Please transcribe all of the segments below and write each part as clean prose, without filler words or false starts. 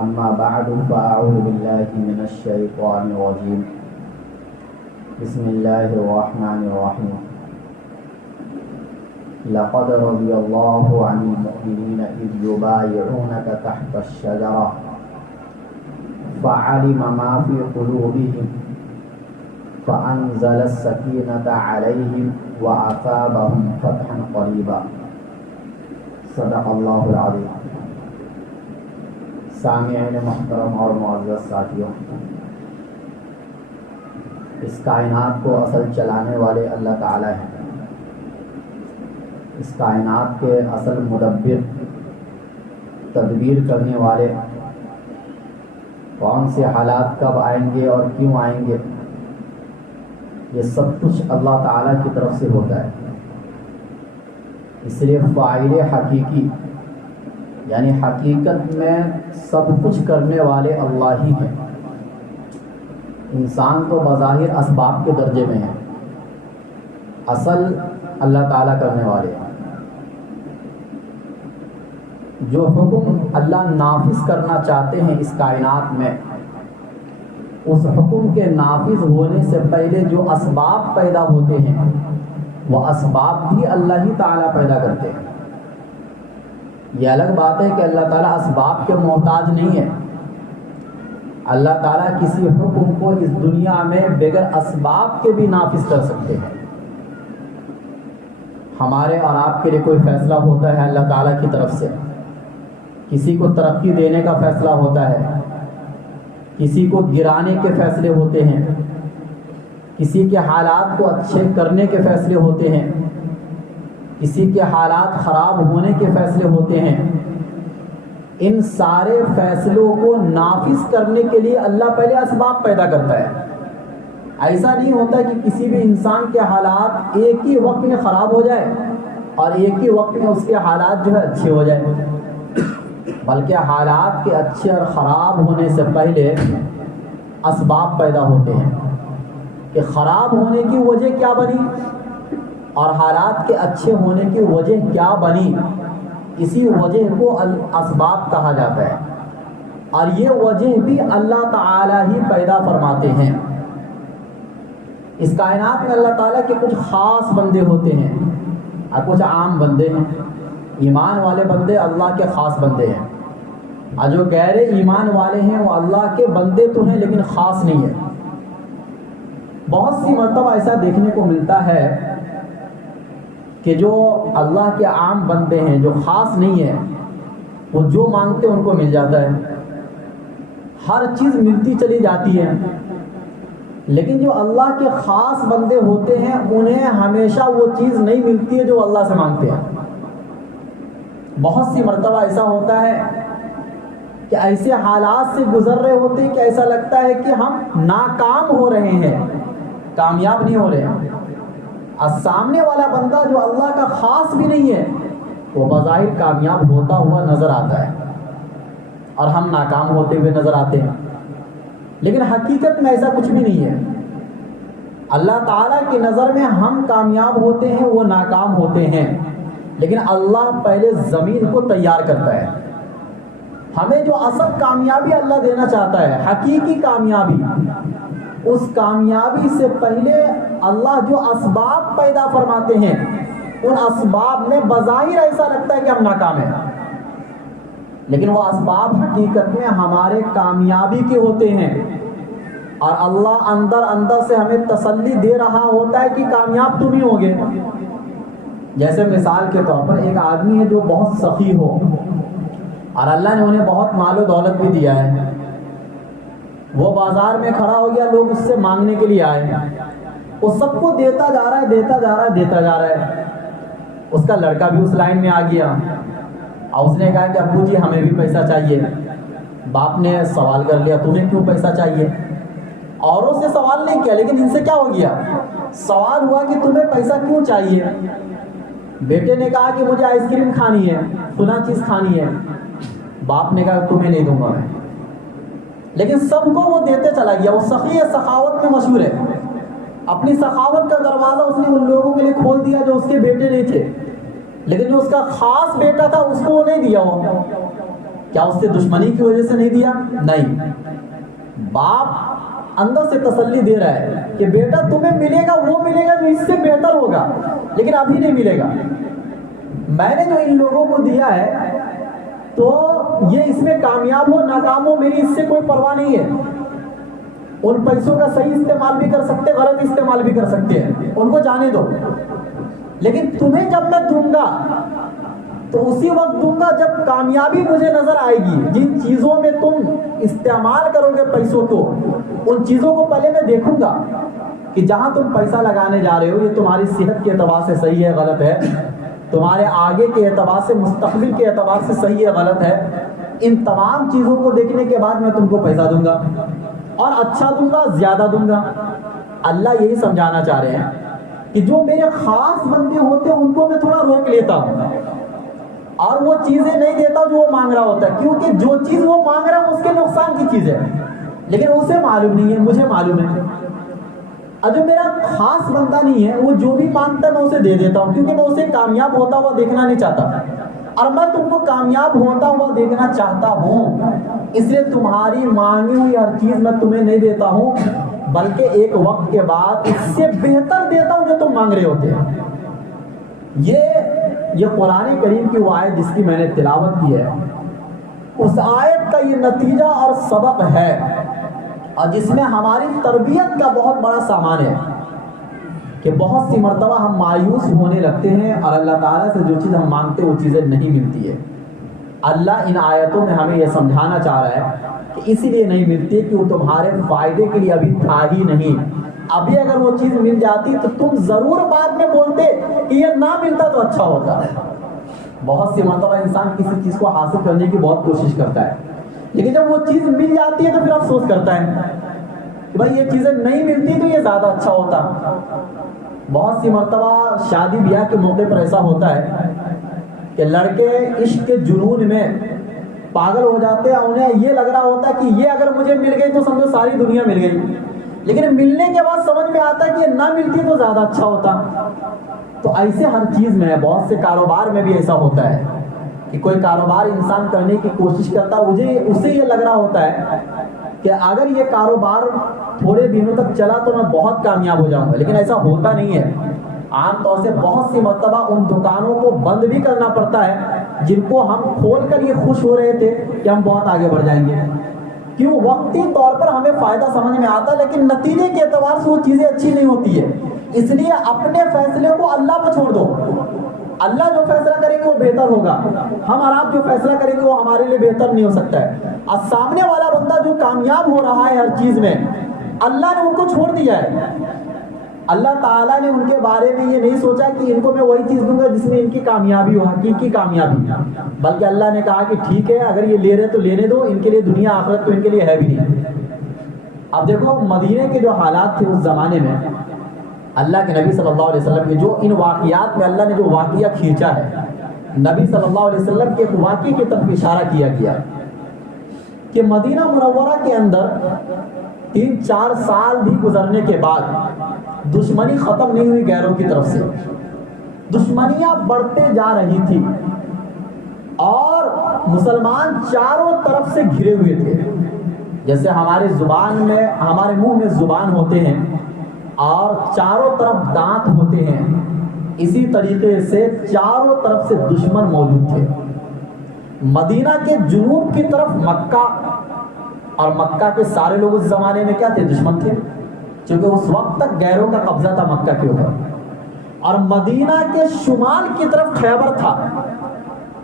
أما بعد فأعوذ بالله من الشيطان الرجيم بسم الله الرحمن الرحيم لقد رضي الله عن المؤمنين إذ يبايعونك تحت الشجرة فعلم ما في قلوبهم فأنزل السكينة عليهم وأثابهم فتحا قريبا صدق اللہ العظیم۔ سامعین محترم اور معزز ساتھیوں، اس کائنات کو اصل چلانے والے اللہ تعالی ہیں۔ اس کائنات کے اصل مدبر، تدبیر کرنے والے، کون سے حالات کب آئیں گے اور کیوں آئیں گے، یہ سب کچھ اللہ تعالیٰ کی طرف سے ہوتا ہے۔ اس لیے فاعل حقیقی یعنی حقیقت میں سب کچھ کرنے والے اللہ ہی ہیں۔ انسان تو بظاہر اسباب کے درجے میں ہے، اصل اللہ تعالیٰ کرنے والے ہیں۔ جو حکم اللہ نافذ کرنا چاہتے ہیں اس کائنات میں، اس حکم کے نافذ ہونے سے پہلے جو اسباب پیدا ہوتے ہیں وہ اسباب بھی اللہ ہی تعالیٰ پیدا کرتے ہیں۔ یہ الگ بات ہے کہ اللہ تعالیٰ اسباب کے محتاج نہیں ہے۔ اللہ تعالیٰ کسی حکم کو اس دنیا میں بغیر اسباب کے بھی نافذ کر سکتے ہیں۔ ہمارے اور آپ کے لیے کوئی فیصلہ ہوتا ہے اللہ تعالیٰ کی طرف سے، کسی کو ترقی دینے کا فیصلہ ہوتا ہے، کسی کو گرانے کے فیصلے ہوتے ہیں، کسی کے حالات کو اچھے کرنے کے فیصلے ہوتے ہیں، کسی کے حالات خراب ہونے کے فیصلے ہوتے ہیں۔ ان سارے فیصلوں کو نافذ کرنے کے لیے اللہ پہلے اسباب پیدا کرتا ہے۔ ایسا نہیں ہوتا کہ کسی بھی انسان کے حالات ایک ہی وقت میں خراب ہو جائے اور ایک ہی وقت میں اس کے حالات جو ہے اچھے ہو جائیں، بلکہ حالات کے اچھے اور خراب ہونے سے پہلے اسباب پیدا ہوتے ہیں کہ خراب ہونے کی وجہ کیا بنی اور حالات کے اچھے ہونے کی وجہ کیا بنی، اسی وجہ کو اسباب کہا جاتا ہے۔ اور یہ وجہ بھی اللہ تعالیٰ ہی پیدا فرماتے ہیں۔ اس کائنات میں اللہ تعالیٰ کے کچھ خاص بندے ہوتے ہیں اور کچھ عام بندے ہیں۔ ایمان والے بندے اللہ کے خاص بندے ہیں، اور جو غیر ایمان والے ہیں وہ اللہ کے بندے تو ہیں لیکن خاص نہیں ہیں۔ بہت سی مرتبہ ایسا دیکھنے کو ملتا ہے کہ جو اللہ کے عام بندے ہیں، جو خاص نہیں ہیں، وہ جو مانگتے ہیں ان کو مل جاتا ہے، ہر چیز ملتی چلی جاتی ہے۔ لیکن جو اللہ کے خاص بندے ہوتے ہیں انہیں ہمیشہ وہ چیز نہیں ملتی ہے جو اللہ سے مانگتے ہیں۔ بہت سی مرتبہ ایسا ہوتا ہے کہ ایسے حالات سے گزر رہے ہوتے ہیں کہ ایسا لگتا ہے کہ ہم ناکام ہو رہے ہیں، کامیاب نہیں ہو رہے ہیں۔ اور سامنے والا بندہ جو اللہ کا خاص بھی نہیں ہے وہ بظاہر کامیاب ہوتا ہوا نظر آتا ہے اور ہم ناکام ہوتے ہوئے نظر آتے ہیں، لیکن حقیقت میں ایسا کچھ بھی نہیں ہے۔ اللہ تعالیٰ کی نظر میں ہم کامیاب ہوتے ہیں، وہ ناکام ہوتے ہیں، لیکن اللہ پہلے زمین کو تیار کرتا ہے۔ ہمیں جو اصل کامیابی اللہ دینا چاہتا ہے، حقیقی کامیابی، اس کامیابی سے پہلے اللہ جو اسباب پیدا فرماتے ہیں ان اسباب میں بظاہر ایسا لگتا ہے کہ ہم ناکام ہیں، لیکن وہ اسباب حقیقت میں ہمارے کامیابی کے ہوتے ہیں، اور اللہ اندر اندر سے ہمیں تسلی دے رہا ہوتا ہے کہ کامیاب تم ہی ہوگے۔ جیسے مثال کے طور پر ایک آدمی ہے جو بہت سخی ہو اور اللہ نے انہیں بہت مال و دولت بھی دیا ہے، وہ بازار میں کھڑا ہو گیا، لوگ اس سے مانگنے کے لیے آئے، وہ سب کو دیتا جا رہا ہے، دیتا جا رہا ہے، دیتا جا رہا ہے۔ اس کا لڑکا بھی اس لائن میں آ گیا اور اس نے کہا کہ ابو جی ہمیں بھی پیسہ چاہیے۔ باپ نے سوال کر لیا تمہیں کیوں پیسہ چاہیے؟ اوروں سے سوال نہیں کیا، لیکن ان سے کیا ہو گیا، سوال ہوا کہ تمہیں پیسہ کیوں چاہیے؟ بیٹے نے کہا کہ مجھے آئس کریم کھانی ہے، فلاں چیز کھانی ہے۔ باپ نے کہا تمہیں نہیں دوں گا میں، لیکن سب کو وہ دیتے چلا گیا۔ وہ سخی ہے، سخاوت میں مشہور ہے، اپنی سخاوت کا دروازہ اس نے ان لوگوں کے لیے کھول دیا جو اس کے بیٹے نہیں تھے، لیکن جو اس کا خاص بیٹا تھا اس کو وہ نہیں دیا۔ کیا اس سے دشمنی کی وجہ سے نہیں دیا؟ نہیں، باپ اندر سے تسلی دے رہا ہے کہ بیٹا تمہیں ملے گا، وہ ملے گا جو اس سے بہتر ہوگا، لیکن ابھی نہیں ملے گا۔ میں نے جو ان لوگوں کو دیا ہے تو یہ اس میں کامیاب ہو ناکام ہو میری اس سے کوئی پرواہ نہیں ہے۔ ان پیسوں کا صحیح استعمال بھی کر سکتے، غلط استعمال بھی کر سکتے ہیں، ان کو جانے دو، لیکن تمہیں جب میں دوں گا تو اسی وقت دوں گا جب کامیابی مجھے نظر آئے گی۔ جن چیزوں میں تم استعمال کرو گے پیسوں کو، ان چیزوں کو پہلے میں دیکھوں گا کہ جہاں تم پیسہ لگانے جا رہے ہو یہ تمہاری صحت کے اعتبار سے صحیح ہے غلط ہے، تمہارے آگے کے اعتبار سے مستقبل کے اعتبار سے صحیح ہے غلط ہے۔ ان تمام چیزوں کو دیکھنے کے بعد میں تم کو پیسہ دوں گا، اور اچھا دوں گا، زیادہ دوں گا۔ اللہ یہی سمجھانا چاہ رہے ہیں کہ جو میرے خاص بندے ہوتے ہیں ان کو میں تھوڑا روک لیتا ہوں اور وہ چیزیں نہیں دیتا جو وہ مانگ رہا ہوتا ہے، کیونکہ جو چیز وہ مانگ رہا ہے اس کے نقصان کی چیز ہے، لیکن اسے معلوم نہیں ہے، مجھے معلوم ہے۔ اور جو میرا خاص بندہ نہیں ہے وہ جو بھی مانگتا ہے میں اسے دے دیتا ہوں، کیونکہ میں اسے کامیاب ہوتا ہوا دیکھنا نہیں چاہتا، اور میں تم کو کامیاب ہوتا ہوا دیکھنا چاہتا ہوں، اس لیے تمہاری مانگی ہوئی ہر چیز میں تمہیں نہیں دیتا ہوں، بلکہ ایک وقت کے بعد اس سے بہتر دیتا ہوں جو تم مانگ رہے ہوتے ہیں۔ یہ قرآن کریم کی وہ آیت جس کی میں نے تلاوت کی ہے، اس آیت کا یہ نتیجہ اور سبق ہے، اور جس میں ہماری تربیت کا بہت بڑا سامان ہے کہ بہت سی مرتبہ ہم مایوس ہونے لگتے ہیں اور اللہ تعالیٰ سے جو چیز ہم مانگتے ہیں وہ چیزیں نہیں ملتی ہے۔ اللہ ان آیتوں میں ہمیں یہ سمجھانا چاہ رہا ہے کہ اسی لیے نہیں ملتی کہ وہ تمہارے فائدے کے لیے ابھی تھا ہی نہیں، ابھی اگر وہ چیز مل جاتی تو تم ضرور بعد میں بولتے کہ یہ نہ ملتا تو اچھا ہوتا۔ بہت سی مرتبہ انسان کسی چیز کو حاصل کرنے کی بہت کوشش کرتا ہے، لیکن جب وہ چیز مل جاتی ہے تو پھر افسوس کرتا ہے کہ بھائی یہ چیزیں نہیں ملتی تو یہ زیادہ اچھا ہوتا۔ بہت سی مرتبہ شادی بیاہ کے موقع پر ایسا ہوتا ہے کہ لڑکے عشق کے جنون میں پاگل ہو جاتے ہیں، انہیں یہ لگ رہا ہوتا ہے کہ یہ اگر مجھے مل گئی تو سمجھو ساری دنیا مل گئی، لیکن ملنے کے بعد سمجھ میں آتا ہے کہ یہ نہ ملتی تو زیادہ اچھا ہوتا۔ تو ایسے ہر چیز میں، بہت سے کاروبار میں بھی ایسا ہوتا ہے کہ کوئی کاروبار انسان کرنے کی کوشش کرتا ہے، اسے یہ لگ رہا ہوتا ہے کہ اگر یہ کاروبار تھوڑے دنوں تک چلا تو میں بہت کامیاب ہو جاؤں گا، لیکن ایسا ہوتا نہیں ہے۔ عام طور سے بہت سی مرتبہ ان دکانوں کو بند بھی کرنا پڑتا ہے جن کو ہم کھول کر یہ خوش ہو رہے تھے کہ ہم بہت آگے بڑھ جائیں گے۔ کیوں؟ وقتی طور پر ہمیں فائدہ سمجھ میں آتا ہے، لیکن نتیجے کے اعتبار سے وہ چیزیں اچھی نہیں ہوتی ہے۔ اس لیے اپنے فیصلے کو اللہ پر چھوڑ دو، اللہ جو فیصلہ کرے گا وہ بہتر ہوگا، ہم اور آپ جو فیصلہ کریں گے وہ ہمارے لیے بہتر نہیں ہو سکتا ہے۔ اور سامنے والا بندہ جو کامیاب ہو رہا ہے ہر چیز میں، اللہ نے ان کو چھوڑ دیا ہے۔ اللہ تعالیٰ نے ان کے بارے میں یہ نہیں سوچا کہ ان کو میں وہی چیز دوں گا جس میں ان کی کامیابی ہو، حقیقی کامیابی، بلکہ اللہ نے کہا کہ ٹھیک ہے اگر یہ لے رہے تو لینے دو، ان کے لیے دنیا آخرت تو ان کے لیے ہے بھی نہیں۔ اب دیکھو مدینے کے جو حالات تھے اس زمانے میں، اللہ کے نبی صلی اللہ علیہ وسلم کے جو ان واقعات میں اللہ نے جو واقعہ کھینچا ہے، نبی صلی اللہ علیہ وسلم کے ایک واقعے کی طرف اشارہ کیا گیا کہ مدینہ منورہ کے اندر 3-4 سال بھی گزرنے کے بعد دشمنی ختم نہیں ہوئی، غیروں کی طرف سے دشمنیاں بڑھتے جا رہی تھی، اور مسلمان چاروں طرف سے گھرے ہوئے تھے۔ جیسے ہمارے زبان میں، ہمارے منہ میں زبان ہوتے ہیں اور چاروں طرف دانت ہوتے ہیں، اسی طریقے سے چاروں طرف سے دشمن موجود تھے۔ مدینہ کے جنوب کی طرف مکہ، اور مکہ کے سارے لوگ اس زمانے میں کیا تھے؟ دشمن تھے، کیونکہ اس وقت تک غیروں کا قبضہ تھا مکہ کے اوپر۔ اور مدینہ کے شمال کی طرف خیبر تھا،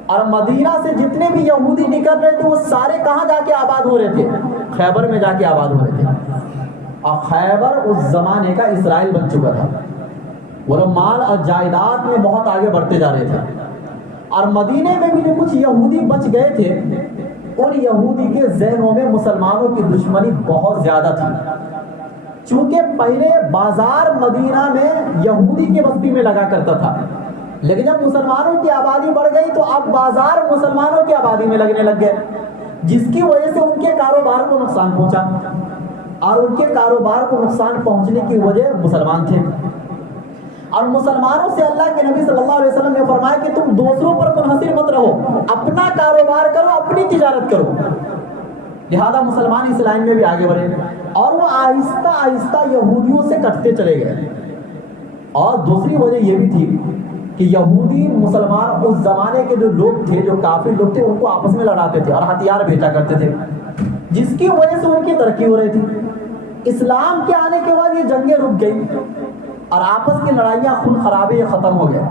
اور مدینہ سے جتنے بھی یہودی نکل رہے تھے وہ سارے کہاں جا کے آباد ہو رہے تھے؟ خیبر میں جا کے آباد ہو رہے تھے۔ اور خیبر اس زمانے کا اسرائیل بن چکا تھا، وہ لوگ مال اور جائیداد میں بہت آگے بڑھتے جا رہے تھے۔ اور مدینے میں بھی جو کچھ یہودی بچ گئے تھے، ان یہودی کے ذہنوں میں مسلمانوں کی دشمنی بہت زیادہ تھی، چونکہ پہلے بازار مدینہ میں یہودی کی بستی میں لگا کرتا تھا، لیکن جب مسلمانوں کی آبادی بڑھ گئی تو اب بازار مسلمانوں کی آبادی میں لگنے لگ گئے، جس کی وجہ سے ان کے کاروبار کو نقصان پہنچا، اور ان کے کاروبار کو نقصان پہنچنے کی وجہ مسلمان تھے۔ اور مسلمانوں سے اللہ کے نبی صلی اللہ علیہ وسلم نے فرمایا کہ تم دوسروں پر منحصر مت رہو، اپنا کاروبار کرو، اپنی تجارت زیارت کرو. لہذا مسلمان اس لائن میں بھی آگے بڑھے اور وہ آہستہ آہستہ یہودیوں سے کٹتے چلے گئے. اور دوسری وجہ یہ بھی تھی کہ یہودی مسلمان اس زمانے کے جو لوگ تھے، جو کافر لوگ تھے، ان کو آپس میں لڑاتے تھے اور ہتھیار بیچا کرتے تھے، جس کی وجہ سے ان کی ترقی ہو رہی تھی. اسلام کے آنے کے بعد یہ جنگیں رک گئی اور آپس کی لڑائیاں خون خرابے ختم ہو گئے،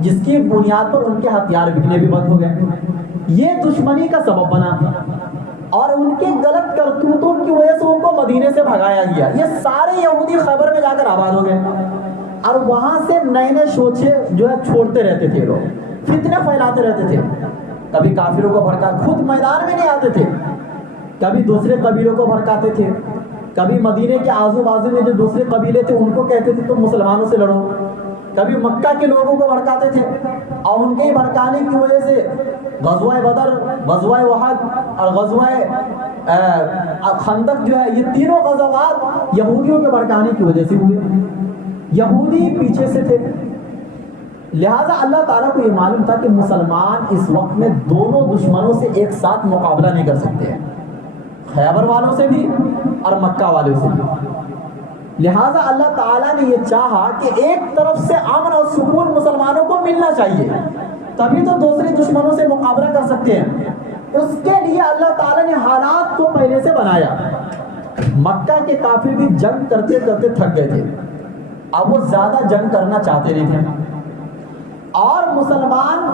جس کی بنیاد پر ان کے ہتھیار بکنے بھی بند ہو گئے. یہ دشمنی کا سبب بنا اور ان کے غلط کرتوتوں کی وجہ سے ان کو مدینے سے بھگایا گیا. یہ سارے یہودی خیبر میں جا کر آباد ہو گئے اور وہاں سے نئے نئے شوچے جو ہے چھوڑتے رہتے تھے، لوگ فتنے پھیلاتے رہتے تھے. کبھی کافروں کو بھڑکا، خود میدان میں نہیں آتے تھے، کبھی دوسرے قبیلوں کو بھڑکاتے تھے، کبھی مدینے کے آزو بازو میں جو دوسرے قبیلے تھے ان کو کہتے تھے تم مسلمانوں سے لڑو، کبھی مکہ کے لوگوں کو بھڑکاتے تھے. اور ان کے بھڑکانے کی وجہ سے غزوہ بدر، غزوہ احد اور غزوہ خندق جو ہے، یہ تینوں غزوات یہودیوں کے بھڑکانے کی وجہ سے ہوئے. یہودی پیچھے سے تھے. لہٰذا اللہ تعالیٰ کو یہ معلوم تھا کہ مسلمان اس وقت میں دونوں دشمنوں سے ایک ساتھ مقابلہ نہیں کر سکتے ہیں، خیبر والوں سے بھی اور مکہ والوں سے بھی. لہٰذا اللہ تعالیٰ نے یہ چاہا کہ ایک طرف سے امن اور سکون مسلمانوں کو ملنا چاہیے، تبھی تو دوسرے دشمنوں سے مقابلہ کر سکتے ہیں. اس کے لیے اللہ تعالیٰ نے حالات کو پہلے سے بنایا. مکہ کے کافر بھی جنگ کرتے کرتے تھک گئے تھے، اب وہ زیادہ جنگ کرنا چاہتے نہیں تھے. اور مسلمان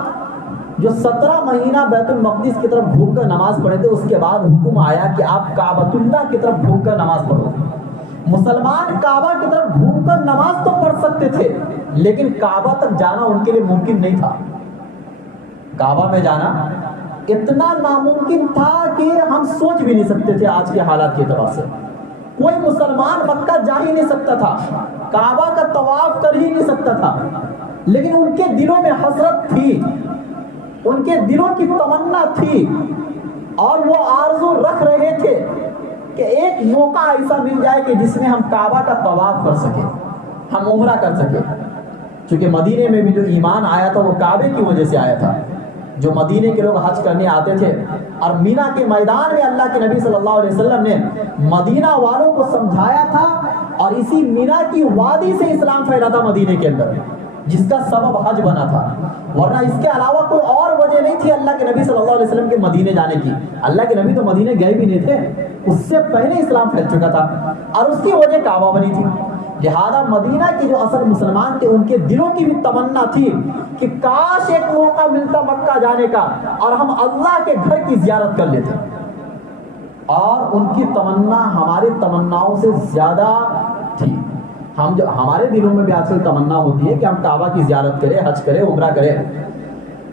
جو 17 مہینہ بیت المقدس کی طرف گھوم کر نماز پڑھے تھے، اس کے بعد حکم آیا کہ آپ کعبۃ اللہ کی طرف گھوم کر نماز پڑھو. مسلمان کعبہ کی طرف گھوم کر نماز تو پڑھ سکتے تھے، لیکن کعبہ تک جانا ان کے لیے ممکن نہیں تھا. کعبہ میں جانا اتنا ناممکن تھا کہ ہم سوچ بھی نہیں سکتے تھے. آج کے حالات کے اعتبار سے کوئی مسلمان مکہ جا ہی نہیں سکتا تھا، کعبہ کا طواف کر ہی نہیں سکتا تھا. لیکن ان کے دلوں میں حسرت تھی، ان کے دلوں کی تمنا تھی اور وہ آرزو رکھ رہے تھے کہ ایک موقع ایسا مل جائے کہ جس میں ہم کعبہ کا طواف کر سکیں، ہم عمرہ کر سکیں. چونکہ مدینے میں بھی جو ایمان آیا تھا وہ کعبے کی وجہ سے آیا تھا. جو مدینے کے لوگ حج کرنے آتے تھے اور مینا کے میدان میں اللہ کے نبی صلی اللہ علیہ وسلم نے مدینہ والوں کو سمجھایا تھا اور اسی مینا کی وادی سے اسلام پھیلا تھا مدینے کے اندر، جس کا سبب حج بنا تھا. ورنہ اس کے علاوہ کوئی اور وجہ نہیں تھی اللہ کے نبی صلی اللہ علیہ وسلم کے مدینے جانے کی. اللہ کے نبی تو مدینے گئے بھی نہیں تھے، اس سے پہلے اسلام پھیل چکا تھا اور اس کی وجہ کعبہ بنی تھی. لہذا مدینہ کے جو اصل مسلمان تھے ان کے دلوں کی بھی تمنا تھی کہ کاش ایک موقع ملتا مکہ جانے کا اور ہم اللہ کے گھر کی زیارت کر لیتے. اور ان کی تمنا ہماری تمناؤں سے زیادہ تھی. ہمارے دلوں میں بھی آج کل تمنا ہوتی ہے کہ ہم کعبہ کی زیارت کریں، حج کریں، عمرہ کریں،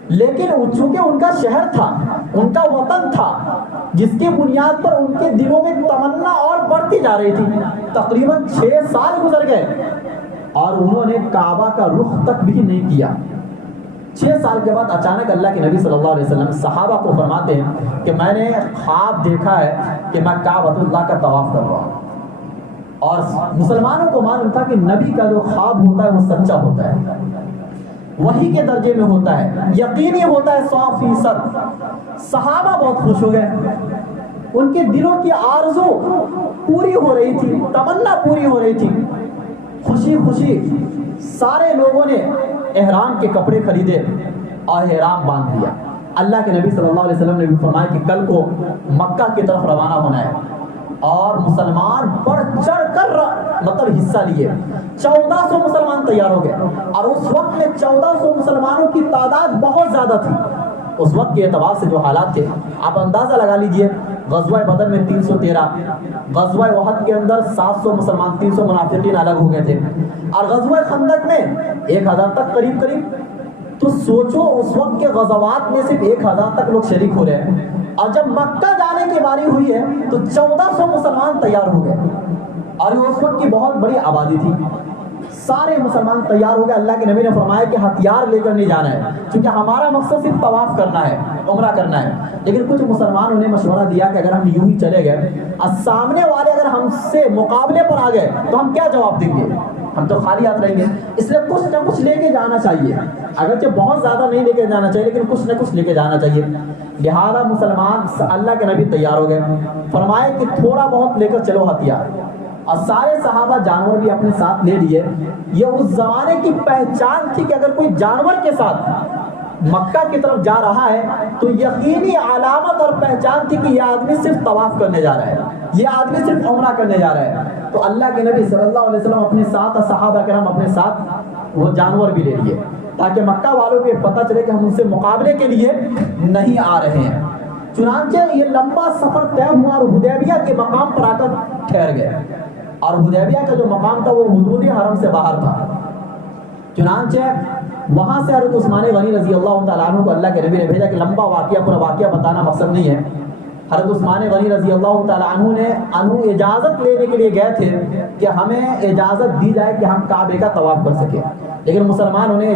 لیکن چونکہ ان کا شہر تھا، ان کا وطن تھا، جس کی بنیاد پر ان کے دلوں میں تمنا اور بڑھتی جا رہی تھی. تقریباً 6 سال گزر گئے اور انہوں نے کعبہ کا رخ تک بھی نہیں کیا. 6 سال کے بعد اچانک اللہ کے نبی صلی اللہ علیہ وسلم صحابہ کو فرماتے ہیں کہ میں نے خواب دیکھا ہے کہ میں کعبۃ اللہ کا طواف کر رہا ہوں. اور مسلمانوں کو معلوم تھا کہ نبی کا جو خواب ہوتا ہے وہ سچا ہوتا ہے، وحی کے درجے میں ہوتا ہے، یقینی ہوتا ہے 100%. صحابہ بہت خوش ہو گئے، ان کے دلوں کی آرزو پوری ہو رہی تھی، تمنا پوری ہو رہی تھی. خوشی خوشی سارے لوگوں نے احرام کے کپڑے خریدے اور احرام باندھ دیا. اللہ کے نبی صلی اللہ علیہ وسلم نے بھی فرمایا کہ کل کو مکہ کی طرف روانہ ہونا ہے اور مسلمان بڑھ چڑھ کر مطلب حصہ لیے. 1400 مسلمان تیار ہو گئے اور اس وقت میں 1400 مسلمانوں کی تعداد بہت زیادہ تھی. اس وقت کے اعتبار سے جو حالات تھے آپ اندازہ لگا لیجئے. غزوہ بدر میں 313، غزوہ احد کے اندر 700 مسلمان، 300 منافقین الگ ہو گئے تھے، اور غزوہ خندق میں 1000 تک قریب. تو سوچو اس وقت کے غزوات میں صرف 1000 تک لوگ شریک ہو رہے ہیں اور جب مکہ جانے کی باری ہوئی ہے تو 1400 مسلمان تیار ہو گئے اور یہ اس وقت کی بہت بڑی آبادی تھی. سارے مسلمان تیار ہو گئے. اللہ کے نبی نے فرمایا کہ ہتھیار لے کر نہیں جانا ہے کیونکہ ہمارا مقصد صرف طواف کرنا ہے، عمرہ کرنا ہے. لیکن کچھ مسلمانوں نے مشورہ دیا کہ اگر ہم یوں ہی چلے گئے اور سامنے والے اگر ہم سے مقابلے پر آ گئے تو ہم کیا جواب دیں گے؟ ہم تو خالی ہاتھ رہیں گے. اس لیے کچھ نہ کچھ لے کے جانا چاہیے, اگرچہ بہت زیادہ نہیں لے کے جانا چاہیے لیکن کچھ نہ کچھ لے کے جانا چاہیے. لہذا مسلمان اللہ کے نبی تیار ہو گئے, فرمائے کہ تھوڑا بہت لے کر چلو ہتھیار, اور سارے صحابہ جانور بھی اپنے ساتھ لے لیے. یہ اس زمانے کی پہچان تھی کہ اگر کوئی جانور کے ساتھ مکہ کی طرف جا رہا ہے تو یقینی علامت اور پہچان تھی کہ یہ آدمی صرف طواف کرنے جا رہا ہے, یہ آدمی صرف عمرہ کرنے جا رہا ہے. تو اللہ کے نبی صلی اللہ علیہ وسلم اپنے ساتھ اور صحابہ کرام اپنے ساتھ وہ جانور بھی لے لیے تاکہ مکہ والوں کو یہ پتہ چلے کہ ہم ان سے مقابلے کے لیے نہیں آ رہے ہیں. چنانچہ یہ لمبا سفر طے ہوا اور حدیبیہ کے مقام پر آ کر ٹھہر گئے, اور حدیبیہ کا جو مقام تھا وہ حدود حرم سے باہر تھا. چنانچہ وہاں سے حضرت عثمان غنی رضی اللہ تعالیٰ عنہ کو اللہ کے نبی نے بھیجا کہ لمبا واقعہ پورا واقعہ بتانا مقصد نہیں ہے. حضرت عثمان غنی رضی اللہ تعالیٰ عنہ نے اجازت لینے کے لیے گئے تھے کہ ہمیں اجازت دی جائے کہ ہم کعبے کا طواف کر سکیں, لیکن مسلمانوں نے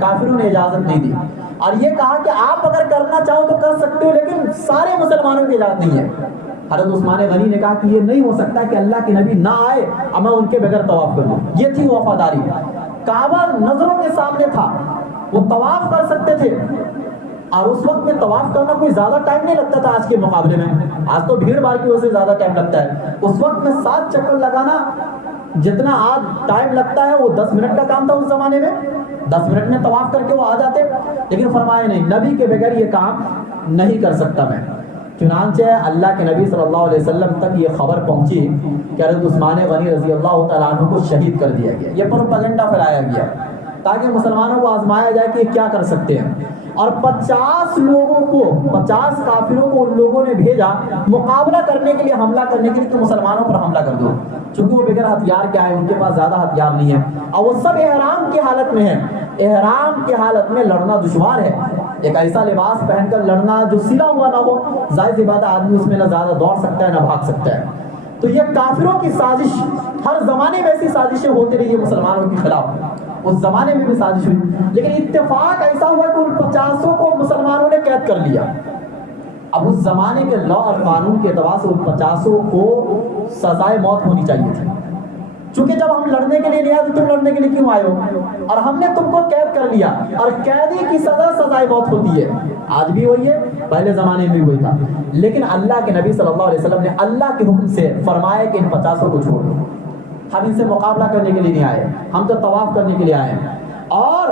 کافروں نے اجازت نہیں دی, اور یہ کہا کہ آپ اگر کرنا چاہو تو کر سکتے ہو لیکن سارے مسلمانوں کی اجازت نہیں ہے. حضرت عثمان غنی نے کہا کہ یہ نہیں ہو سکتا کہ اللہ کے نبی نہ آئے اور میں ان کے بغیر طواف کر لوں. یہ تھی وفاداری. کعبہ نظروں کے سامنے تھا, وہ طواف کر سکتے تھے, اور اس وقت میں طواف کرنا کوئی زیادہ ٹائم نہیں لگتا تھا آج کے مقابلے میں. آج تو بھیڑ بھاڑ کی وجہ سے زیادہ ٹائم لگتا ہے. اس وقت میں 7 چکر لگانا جتنا آج ٹائم لگتا ہے وہ 10 منٹ کا کام تھا اس زمانے میں. 10 منٹ میں طواف کر کے وہ آ جاتے, لیکن فرمایا نہیں, نبی کے بغیر یہ کام نہیں کر سکتا میں. چنانچہ اللہ کے نبی صلی اللہ علیہ وسلم تک یہ خبر پہنچی کہ حضرت عثمان غنی رضی اللہ تعالیٰ عنہ کو شہید کر دیا گیا. یہ پروپیگنڈا پھیلایا گیا تاکہ مسلمانوں کو آزمایا جائے کہ یہ کیا کر سکتے ہیں. اور 50 لوگوں کو, 50 کافروں کو ان لوگوں نے بھیجا مقابلہ کرنے کے لیے, حملہ کرنے کے لیے کہ مسلمانوں پر حملہ کر دو, چونکہ وہ بغیر ہتھیار کیا ہے, ان کے پاس زیادہ ہتھیار نہیں ہے, اور وہ سب احرام کی حالت میں ہیں. احرام کی حالت میں لڑنا دشوار ہے. ایک ایسا لباس پہن کر لڑنا جو سلا ہوا نہ ہو, ظاہر سی بات ہے آدمی اس میں نہ زیادہ دوڑ سکتا ہے نہ بھاگ سکتا ہے. تو یہ کافروں کی سازش, ہر زمانے میں ایسی سازشیں ہوتی رہی ہے مسلمانوں کے خلاف. اس زمانے میں بھی سازش ہوئی, لیکن اتفاق ایسا ہوا کہ ان 50 کو مسلمانوں نے قید کر لیا. اب اس زمانے کے لا اور قانون کے اعتبار سے ان 50 کو سزائے موت ہونی چاہیے تھی, چونکہ جب ہم لڑنے کے لیے نہیں آئے تو تم لڑنے کے لیے کیوں آئے ہو, اور ہم نے تم کو قید کر لیا, اور قیدی کی سزا سزائے موت ہوتی ہے. آج بھی وہی ہے, پہلے زمانے میں بھی وہی تھا. لیکن اللہ کے نبی صلی اللہ علیہ وسلم نے اللہ کے حکم سے فرمایا کہ ان 50 کو چھوڑ دو, ہم ان سے مقابلہ کرنے کے لیے نہیں آئے, ہم تو طواف کرنے کے لیے آئے ہیں. اور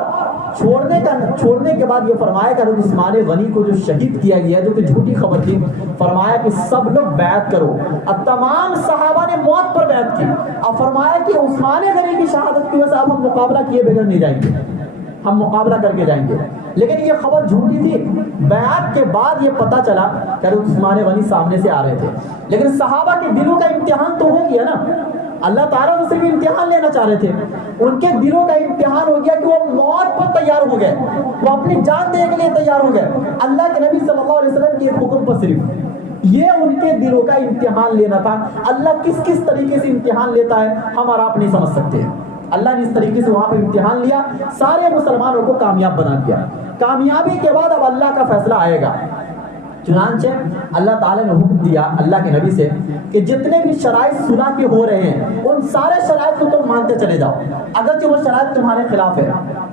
چھوڑنے کے بعد یہ فرمایا کہ حضرت عثمان غنی کو جو شہید کیا گیا جو کہ جھوٹی خبر تھی, فرمایا کہ سب لوگ بیعت کرو, اور تمام صحابہ نے موت پر بیعت کی, اور فرمایا کہ عثمان غنی کی شہادت کی وجہ سے اب ہم مقابلہ کیے بغیر نہیں جائیں گے, ہم مقابلہ کر کے جائیں گے. لیکن یہ خبر جھوٹی تھی. بیعت کے بعد یہ پتہ چلا کہ حضرت عثمان غنی سامنے سے آ رہے تھے, لیکن صحابہ کے دلوں کا امتحان تو ہو گیا نا. اللہ تعالیٰ سے بھی امتحان لینا چاہ رہے تھے, ان کے دلوں کا امتحان ہو گیا کہ وہ موت پر تیار ہو گئے, وہ اپنی جان دینے کے لیے تیار ہو گئے اللہ کے نبی صلی اللہ علیہ وسلم کے حکم پر. صرف یہ ان کے دلوں کا امتحان لینا تھا. اللہ کس طریقے سے امتحان لیتا ہے ہم اور آپ نہیں سمجھ سکتے. اللہ نے اس طریقے سے وہاں پہ امتحان لیا, سارے مسلمانوں کو کامیاب بنا دیا. کامیابی کے بعد اب اللہ کا فیصلہ آئے گا. چنانچہ اللہ تعالیٰ نے حکم دیا اللہ کے نبی سے کہ جتنے بھی شرائط صلح کے ہو رہے ہیں ان سارے شرائط کو تم مانتے چلے جاؤ, اگرچہ وہ شرائط تمہارے خلاف ہے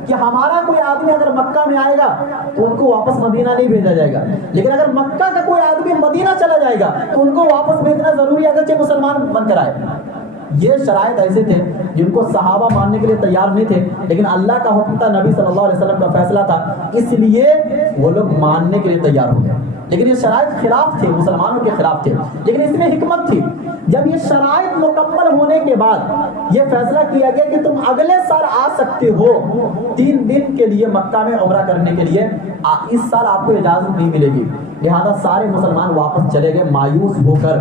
کہ ہمارا کوئی آدمی اگر مکہ میں آئے گا تو ان کو واپس مدینہ نہیں بھیجا جائے گا, لیکن اگر مکہ کا کوئی آدمی مدینہ چلا جائے گا تو ان کو واپس بھیجنا ضروری ہے اگرچہ مسلمان بن کر آئے. یہ شرائط ایسے تھے جن کو صحابہ ماننے کے لیے تیار نہیں تھے, لیکن اللہ کا حکم تھا, نبی صلی اللہ علیہ وسلم کا فیصلہ تھا, اس لیے وہ لوگ ماننے کے لیے تیار ہو گئے. لیکن یہ شرائط خلاف تھے, مسلمانوں کے خلاف تھے, لیکن اس میں حکمت تھی. جب یہ شرائط مکمل ہونے کے بعد یہ فیصلہ کیا گیا کہ تم اگلے سال آ سکتے ہو 3 دن کے لیے مکہ میں عمرہ کرنے کے لیے, اس سال آپ کو اجازت نہیں ملے گی. لہذا سارے مسلمان واپس چلے گئے مایوس ہو کر,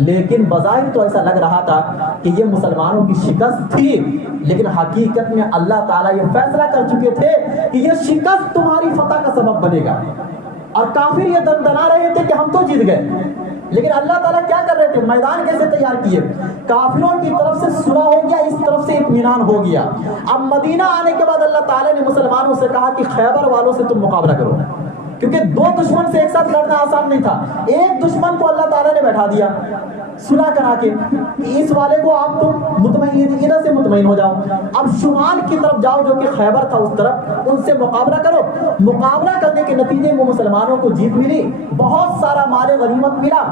لیکن بظاہر تو ایسا لگ رہا تھا کہ یہ مسلمانوں کی شکست تھی, لیکن حقیقت میں اللہ تعالیٰ یہ فیصلہ کر چکے تھے کہ یہ شکست تمہاری فتح کا سبب بنے گا. اور کافر یہ دندنا رہے تھے کہ ہم تو جیت گئے, لیکن اللہ تعالیٰ کیا کر رہے تھے, میدان کیسے تیار کیے. کافروں کی طرف سے صلح ہو گیا, اس طرف سے اطمینان ہو گیا. اب مدینہ آنے کے بعد اللہ تعالیٰ نے مسلمانوں سے کہا کہ خیبر والوں سے تم مقابلہ کرو. کیونکہ دو دشمن سے ایک ساتھ لڑنا آسان نہیں تھا. ایک دشمن کو اللہ تعالیٰ نے بیٹھا دیا صلح کرا کے, اس والے کو آپ تم مطمئن ادھر سے مطمئن ہو جاؤ, اب شمال کی طرف جاؤ جو کہ خیبر تھا اس طرف, ان سے مقابلہ کرو. مقابلہ کرنے کے نتیجے میں مسلمانوں کو جیت ملی, بہت سارا مال غنیمت ملا,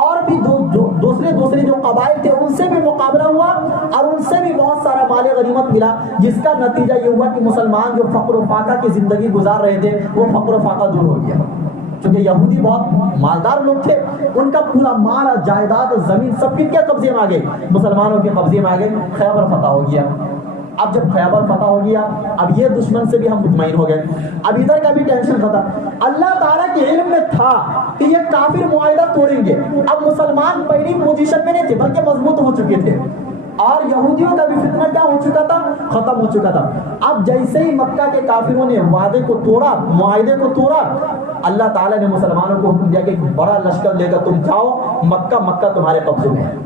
اور بھی دوسرے جو قبائل تھے ان سے بھی مقابلہ ہوا اور ان سے بھی بہت سارا مال غنیمت ملا, جس کا نتیجہ یہ ہوا کہ مسلمان جو فقر و فاقہ کی زندگی گزار رہے تھے وہ فقر و فاقہ دور ہو گیا. چونکہ یہودی بہت مالدار لوگ تھے, ان کا پورا مال اور جائیداد اور زمین سب کن کے قبضے میں آ گئی, مسلمانوں کے قبضے میں آ گئے. خیبر فتح ہو گیا. اب جب خیبر فتح ہو گیا, اب یہ دشمن سے بھی ہم مطمئن ہو گئے, اب ادھر کا بھی ٹینشن ختم. اللہ تعالیٰ کے علم میں تھا کہ یہ کافر معاہدہ توڑیں گے. اب مسلمان پہلی پوزیشن میں نہیں تھے بلکہ مضبوط ہو چکے تھے, اور یہودیوں کا بھی فتنہ کیا ہو چکا تھا, ختم ہو چکا تھا. اب جیسے ہی مکہ کے کافروں نے وعدے کو توڑا, معاہدے کو توڑا, اللہ تعالیٰ نے مسلمانوں کو حکم دیا کہ ایک بڑا لشکر لے کر تم جاؤ, مکہ تمہارے قبضے میں ہے.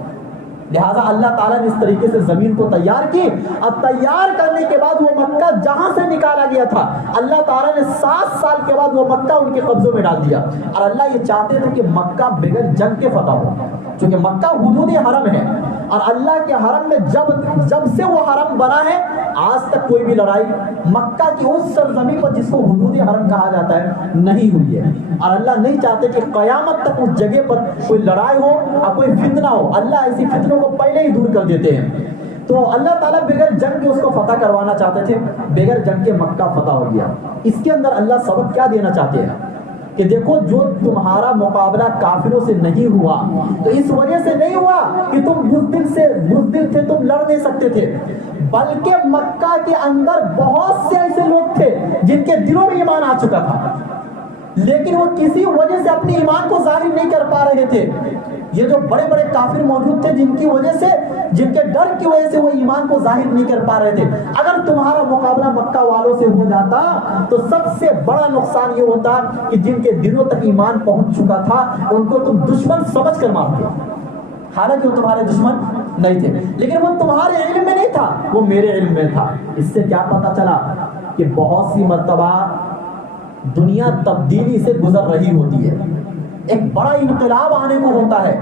لہٰذا اللہ تعالیٰ نے اس طریقے سے زمین کو تیار کی, اور تیار کرنے کے بعد وہ مکہ جہاں سے نکالا گیا تھا اللہ تعالیٰ نے 7 سال کے بعد وہ مکہ ان کے قبضوں میں ڈال دیا. اور اللہ یہ چاہتے تھے کہ مکہ بغیر جنگ کے فتح ہو, چونکہ مکہ حدود حرم ہے, اور اللہ کے حرم میں جب سے وہ حرم بنا ہے آج تک کوئی بھی لڑائی مکہ کی اس سرزمین پر جس کو حدود حرم کہا جاتا ہے نہیں ہوئی ہے. اور اللہ نہیں چاہتے کہ قیامت تک اس جگہ پر کوئی لڑائی ہو اور کوئی فتنہ ہو. اللہ ایسی فتنوں کو پہلے ہی دور کر دیتے ہیں. تو اللہ تعالیٰ بغیر جنگ کے اس کو فتح کروانا چاہتے تھے, بغیر جنگ کے مکہ فتح ہو گیا. اس کے اندر اللہ سبق کیا دینا چاہتے ہیں کہ دیکھو جو تمہارا مقابلہ کافروں سے نہیں ہوا تو اس وجہ سے نہیں ہوا کہ تم بزدل تھے, تم لڑ نہیں سکتے تھے, بلکہ مکہ کے اندر بہت سے ایسے لوگ تھے جن کے دلوں میں ایمان آ چکا تھا, لیکن وہ کسی وجہ سے اپنے ایمان کو ظاہر نہیں کر پا رہے تھے. یہ جو بڑے بڑے کافر موجود تھے جن کی وجہ سے, جن کے ڈر کی وجہ سے وہ ایمان کو ظاہر نہیں کر پا رہے تھے, اگر تمہارا مقابلہ مکہ والوں سے ہو جاتا تو سب سے بڑا نقصان یہ ہوتا کہ جن کے دلوں تک ایمان پہنچ چکا تھا ان کو تم دشمن سمجھ کر مارتے, حالانکہ وہ تمہارے دشمن نہیں تھے, لیکن وہ تمہارے علم میں نہیں تھا, وہ میرے علم میں تھا. اس سے کیا پتا چلا کہ بہت سی مرتبہ دنیا تبدیلی سے گزر رہی ہوتی ہے, ایک بڑا انقلاب آنے کو ہوتا ہے,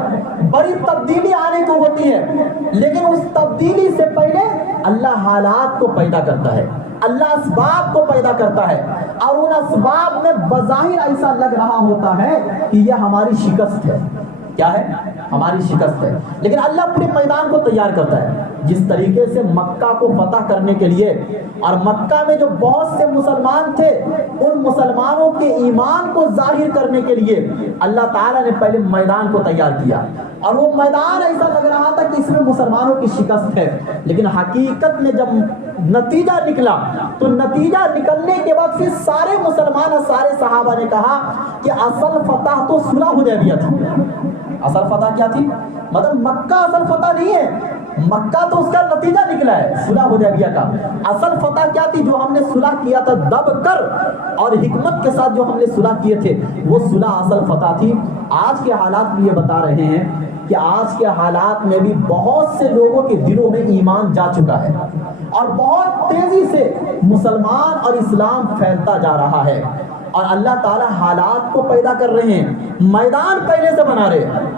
بڑی تبدیلی آنے کو ہوتی ہے, لیکن اس تبدیلی سے پہلے اللہ حالات کو پیدا کرتا ہے, اللہ اسباب کو پیدا کرتا ہے, اور ان اسباب میں بظاہر ایسا لگ رہا ہوتا ہے کہ یہ ہماری شکست ہے. کیا ہے؟ ہماری شکست ہے, لیکن اللہ پورے میدان کو تیار کرتا ہے. جس طریقے سے مکہ کو فتح کرنے کے لیے, اور مکہ میں جو بہت سے مسلمان تھے ان مسلمانوں کے ایمان کو ظاہر کرنے کے لیے اللہ تعالیٰ نے پہلے میدان کو تیار کیا, اور وہ میدان ایسا لگ رہا تھا کہ اس میں مسلمانوں کی شکست ہے, لیکن حقیقت میں جب نتیجہ نکلا تو نتیجہ نکلنے کے بعد پھر سارے مسلمان اور سارے صحابہ نے کہا کہ اصل فتح تو صلح حدیبیہ تھی. اصل فتح کیا تھی؟ مطلب مکہ اصل فتح نہیں ہے, مکہ تو اس کا نتیجہ نکلا ہے صلح حدیبیہ کا. اصل فتح کیا تھی؟ جو ہم نے صلح کیا تھا دب کر اور حکمت کے ساتھ جو ہم نے صلح کیے تھے وہ صلح اصل فتح تھی. آج کے حالات بھی یہ بتا رہے ہیں کہ آج کے حالات میں بھی بہت سے لوگوں کے دلوں میں ایمان جا چکا ہے, اور بہت تیزی سے مسلمان اور اسلام پھیلتا جا رہا ہے, اور اللہ تعالیٰ حالات کو پیدا کر رہے ہیں, میدان پہلے سے بنا رہے ہیں,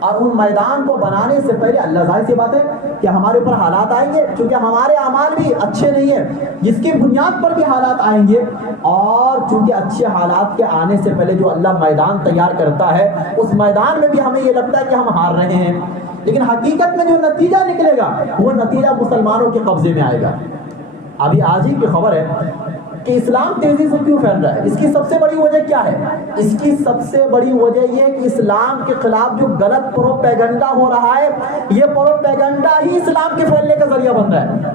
اور ان میدان کو بنانے سے پہلے اللہ ظاہر سی بات ہے کہ ہمارے اوپر حالات آئیں گے, چونکہ ہمارے اعمال بھی اچھے نہیں ہیں جس کی بنیاد پر بھی حالات آئیں گے, اور چونکہ اچھے حالات کے آنے سے پہلے جو اللہ میدان تیار کرتا ہے اس میدان میں بھی ہمیں یہ لگتا ہے کہ ہم ہار رہے ہیں, لیکن حقیقت میں جو نتیجہ نکلے گا وہ نتیجہ مسلمانوں کے قبضے میں آئے گا. ابھی آج ہی کی خبر ہے کہ اسلام تیزی سے کیوں پھیل رہا ہے. اس کی سب سے بڑی وجہ کیا ہے؟ اس کی سب سے بڑی وجہ یہ کہ اسلام کے خلاف جو غلط پروپیگنڈا ہو رہا ہے یہ پروپیگنڈا ہی اسلام کے پھیلنے کا ذریعہ بن رہا ہے.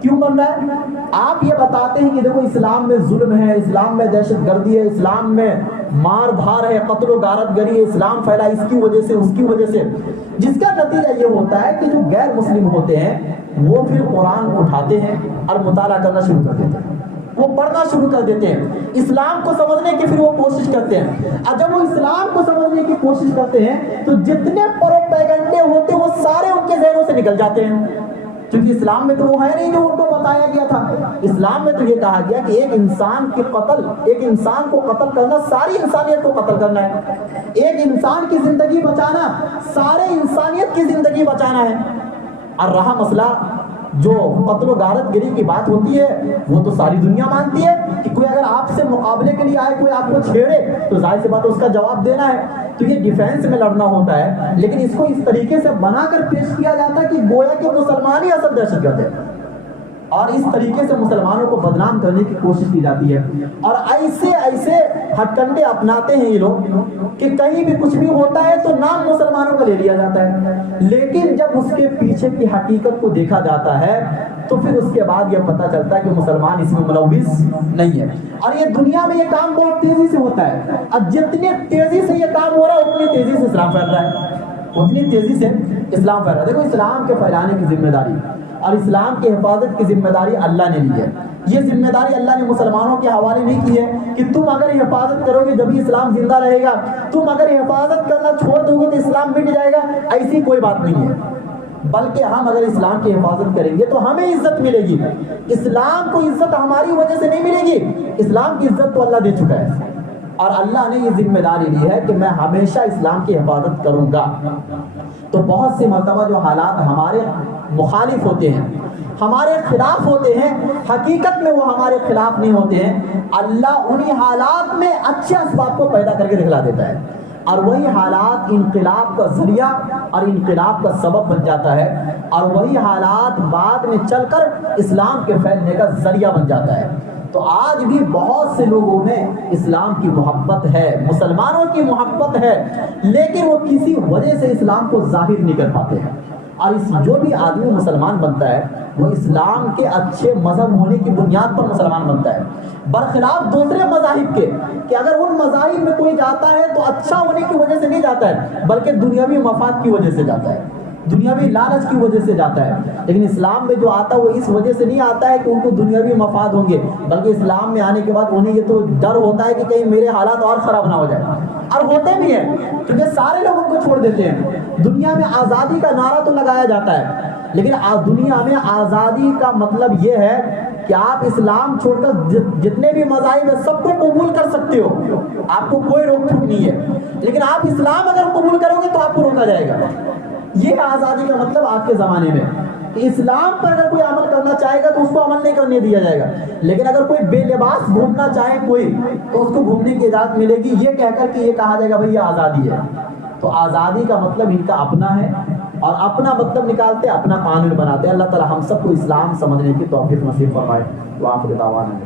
کیوں بن رہا ہے؟ آپ یہ بتاتے ہیں کہ دیکھو اسلام میں ظلم ہے, اسلام میں دہشت گردی ہے, اسلام میں مار دھار ہے, قتل و غارت گری ہے, اسلام پھیلا اس کی وجہ سے اس کی وجہ سے, جس کا نتیجہ یہ ہوتا ہے کہ جو غیر مسلم ہوتے ہیں وہ پھر قرآن اٹھاتے ہیں اور مطالعہ کرنا شروع کر دیتے ہیں, وہ پڑھنا شروع کر دیتے ہیں, اسلام کو سمجھنے کی پھر وہ کوشش کرتے ہیں. اور جب وہ اسلام کو سمجھنے کی کوشش کرتے ہیں تو جتنے پروپیگنڈے ہوتے ہیں وہ سارے ان کے ذہنوں سے نکل جاتے ہیں. کیونکہ اسلام میں تو وہ ہے نہیں جو ان کو بتایا گیا تھا. اسلام میں تو یہ کہا گیا کہ ایک انسان کو قتل کرنا ساری انسانیت کو قتل کرنا ہے. ایک انسان کی زندگی بچانا سارے انسانیت کی زندگی بچانا ہے. اور رہا مسئلہ جو قتل و غارت گری کی بات ہوتی ہے، وہ تو ساری دنیا مانتی ہے کہ کوئی اگر آپ سے مقابلے کے لیے آئے، کوئی آپ کو چھیڑے تو ظاہر سی بات ہے اس کا جواب دینا ہے. تو یہ ڈیفینس میں لڑنا ہوتا ہے، لیکن اس کو اس طریقے سے بنا کر پیش کیا جاتا ہے کہ گویا کہ مسلمان ہی اصل دہشت گرد ہے، اور اس طریقے سے مسلمانوں کو بدنام کرنے کی کوشش کی جاتی ہے. اور ایسے ہتھ کنڈے اپناتے ہیں یہ لوگ کہ کہیں بھی کچھ بھی ہوتا ہے تو نام مسلمانوں کا لے لیا جاتا ہے، لیکن جب اس کے پیچھے کی حقیقت کو دیکھا جاتا ہے تو پھر اس کے بعد یہ پتہ چلتا ہے کہ مسلمان اس میں ملوث نہیں ہے. اور یہ دنیا میں یہ کام بہت تیزی سے ہوتا ہے، اور جتنی تیزی سے یہ کام ہو رہا ہے اتنی تیزی سے اسلام پھیل رہا ہے، اتنی تیزی سے اسلام پھیل رہا ہے. دیکھو، اسلام کے پھیلانے کی ذمہ داری اور اسلام کی حفاظت کی ذمہ داری اللہ نے لی ہے. یہ ذمہ داری اللہ نے مسلمانوں کے حوالے نہیں کی ہے کہ تم اگر حفاظت کرو گے جبھی اسلام زندہ رہے گا، تم اگر حفاظت کرنا چھوڑ دو گے تو اسلام مٹ جائے گا. ایسی کوئی بات نہیں ہے، بلکہ ہم اگر اسلام کی حفاظت کریں گے تو ہمیں عزت ملے گی. اسلام کو عزت ہماری وجہ سے نہیں ملے گی، اسلام کی عزت تو اللہ دے چکا ہے، اور اللہ نے یہ ذمہ داری لی ہے کہ میں ہمیشہ اسلام کی حفاظت کروں گا. تو بہت سی مرتبہ جو حالات ہمارے مخالف ہوتے ہیں، ہمارے خلاف ہوتے ہیں، حقیقت میں وہ ہمارے خلاف نہیں ہوتے ہیں. اللہ انہی حالات میں اچھے اسباب کو پیدا کر کے دکھلا دیتا ہے، اور وہی حالات انقلاب کا ذریعہ اور انقلاب کا سبب بن جاتا ہے، اور وہی حالات بعد میں چل کر اسلام کے پھیلنے کا ذریعہ بن جاتا ہے. تو آج بھی بہت سے لوگوں میں اسلام کی محبت ہے، مسلمانوں کی محبت ہے، لیکن وہ کسی وجہ سے اسلام کو ظاہر نہیں کر پاتے ہیں. اور جو بھی آدمی مسلمان بنتا ہے وہ اسلام کے اچھے مذہب ہونے کی بنیاد پر مسلمان بنتا ہے، برخلاف دوسرے مذاہب کے کہ اگر ان مذاہب میں کوئی جاتا ہے تو اچھا ہونے کی وجہ سے نہیں جاتا ہے، بلکہ دنیاوی مفاد کی وجہ سے جاتا ہے، دنیاوی لالچ کی وجہ سے جاتا ہے. لیکن اسلام میں جو آتا ہے وہ اس وجہ سے نہیں آتا ہے کہ ان کو دنیاوی مفاد ہوں گے، بلکہ اسلام میں آنے کے بعد انہیں یہ تو ڈر ہوتا ہے کہ کہیں میرے حالات اور خراب نہ ہو جائے، اور ہوتے بھی ہیں کیونکہ سارے لوگ ان کو چھوڑ دیتے ہیں. دنیا میں آزادی کا نعرہ تو لگایا جاتا ہے، لیکن دنیا میں آزادی کا مطلب یہ ہے کہ آپ اسلام چھوڑ کر جتنے بھی مذاہب ہیں سب کو قبول کر سکتے ہو، آپ کو کوئی روک ٹوک نہیں ہے، لیکن آپ اسلام اگر قبول کرو گے تو آپ کو روکا جائے گا. یہ آزادی کا مطلب آج کے زمانے میں کہ اسلام پر اگر کوئی عمل کرنا چاہے گا تو اس کو عمل نہیں کرنے دیا جائے گا، لیکن اگر کوئی بے لباس گھومنا چاہے کوئی تو اس کو گھومنے کی اجازت ملے گی، یہ کہہ کر کہ یہ کہا جائے گا بھائی یہ آزادی ہے. تو آزادی کا مطلب ان کا اپنا ہے، اور اپنا مطلب نکالتے اپنا قانون بناتے. اللہ تعالی ہم سب کو اسلام سمجھنے کی توفیق نصیب فرمائے. وآخر دعوانا